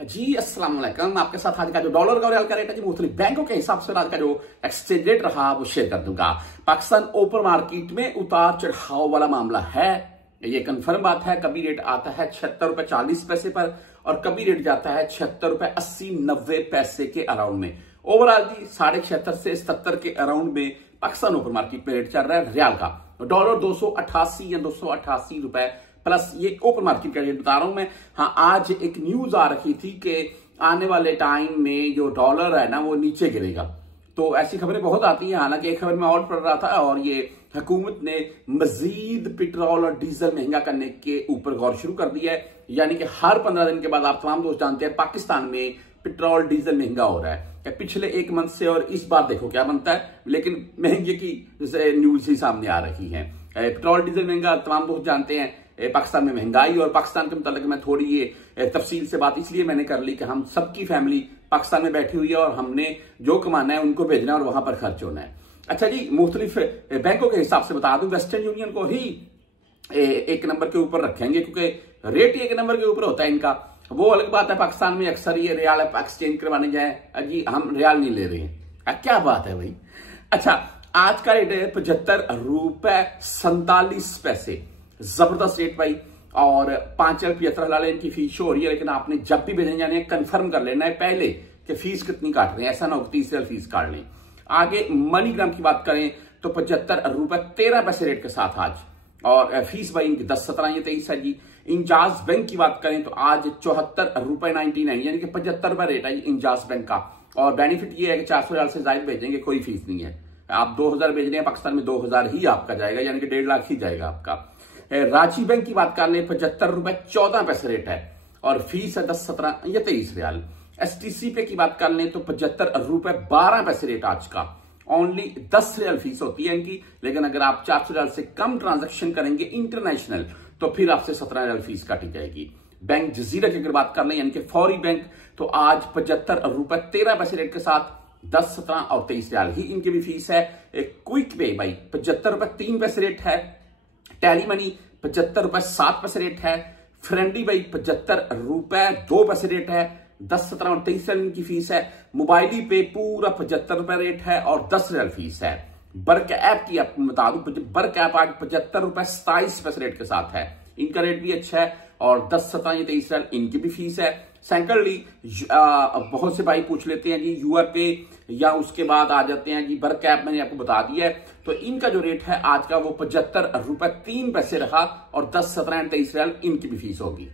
जी अस्सलाम वालेकुम। आपके साथ आज का जो डॉलर का रियाल का रेट है जी मुख्तलिफ बैंकों के हिसाब से आज का जो एक्सचेंज रेट रहा वो शेयर कर दूंगा। पाकिस्तान ओपन मार्केट में उतार चढ़ाव वाला मामला है, ये कंफर्म बात है। कभी रेट आता है 76 रुपए 40 पैसे पर और कभी रेट जाता है 76 रुपए 80-90 पैसे के अराउंड में। ओवरऑल जी 76.5 से 77 के अराउंड में पाकिस्तान ओपन मार्केट में रेट चल रहा है रियाल का। डॉलर 288 या 288 रुपए प्लस, ये ओपन मार्केट का रेट बता रहा हूं मैं। हाँ, आज एक न्यूज आ रही थी कि आने वाले टाइम में जो डॉलर है ना वो नीचे गिरेगा, तो ऐसी खबरें बहुत आती हैं। हालांकि एक खबर में और पढ़ रहा था और ये हुकूमत ने मजीद पेट्रोल और डीजल महंगा करने के ऊपर गौर शुरू कर दिया है। यानी कि हर 15 दिन के बाद आप तमाम दोस्त जानते हैं पाकिस्तान में पेट्रोल डीजल महंगा हो रहा है। पिछले एक मंथ से और इस बार देखो क्या बनता है, लेकिन महंगे की न्यूज ही सामने आ रही है। पेट्रोल डीजल महंगा तमाम दोस्त जानते हैं। पाकिस्तान में महंगाई और पाकिस्तान के मुताबिक मैं थोड़ी ये तफसील से बात इसलिए मैंने कर ली कि हम सबकी फैमिली पाकिस्तान में बैठी हुई है और हमने जो कमाना है उनको भेजना है और वहां पर खर्च होना है। अच्छा जी, मुख्तलिफ बैंकों के हिसाब से बता दूं, वेस्टर्न यूनियन को ही एक नंबर के ऊपर रखेंगे क्योंकि रेट ही एक नंबर के ऊपर होता है इनका। वो अलग बात है, पाकिस्तान में अक्सर ये रियाल एक्सचेंज करवाने जाए जी हम रियाल नहीं ले रहे हैं, क्या बात है भाई। अच्छा, आज का रेट है 75 रुपए 47 पैसे, जबरदस्त रेट भाई। और 5.75 हलाल इनकी फीस शो हो रही है, लेकिन आपने जब भी भेजने जाने कंफर्म कर लेना है पहले कि फीस कितनी काट रहे हैं, ऐसा ना हो 30 फीस काट लें। आगे मनीग्राम की बात करें तो 75 रुपए 13 पैसे रेट के साथ आज, और फीस भाई इनकी 10, 17 या 23 है जी। इंजाज बैंक की बात करें तो आज 74 रुपए 99 यानी कि 75 रुपए रेट है इंजाज बैंक का। और बेनिफिट ये है कि 400 रियाल से ज्यादा भेजेंगे कोई फीस नहीं है। आप 2000 भेज रहे हैं पाकिस्तान में 2000 ही आपका जाएगा, यानी कि 1.5 लाख ही जाएगा आपका। रांची बैंक की बात कर ले 75 रुपए 14 पैसे रेट है और फीस है 10, 17 या 23 रियाल। एसटीसी पे की बात कर ले तो 75 रुपए 12 पैसे रेट आज का, ओनली 10 रियाल फीस होती है इनकी। लेकिन अगर आप 400 रियाल से कम ट्रांजैक्शन करेंगे इंटरनेशनल तो फिर आपसे 17 रियाल फीस काटी जाएगी। बैंक जजीरा की अगर बात कर लें यानी कि फौरी बैंक, तो आज 75 रुपए 13 पैसे रेट के साथ 10, 17 और 23 रियाल ही इनकी भी फीस है। क्विक पे भाई 75 रुपए 3 पैसे रेट है। टैली मनी 75 रुपए 7 पैसे रेट है। फ्रेंडी भाई 75 रुपए 2 पैसे रेट है, 10, 17 और 23 रियाल इनकी फीस है। मोबाइली पे पूरा 75 रुपए रेट है और 10 रियाल फीस है। बर्क ऐप की आपको बता दूं, बर्क ऐप आज 75 रुपए 27 पैसे रेट के साथ है, इनका रेट भी अच्छा है और 10, 17 या 23 रियाल इनकी भी फीस है। सैंकड़ली बहुत से भाई पूछ लेते हैं जी यूआरपे या उसके बाद आ जाते हैं जी बर्क ऐप, मैंने आपको बता दिया है। तो इनका जो रेट है आज का वो 75 रुपए 3 पैसे रहा और 10, 17 और 23 रियाल इनकी भी फीस होगी।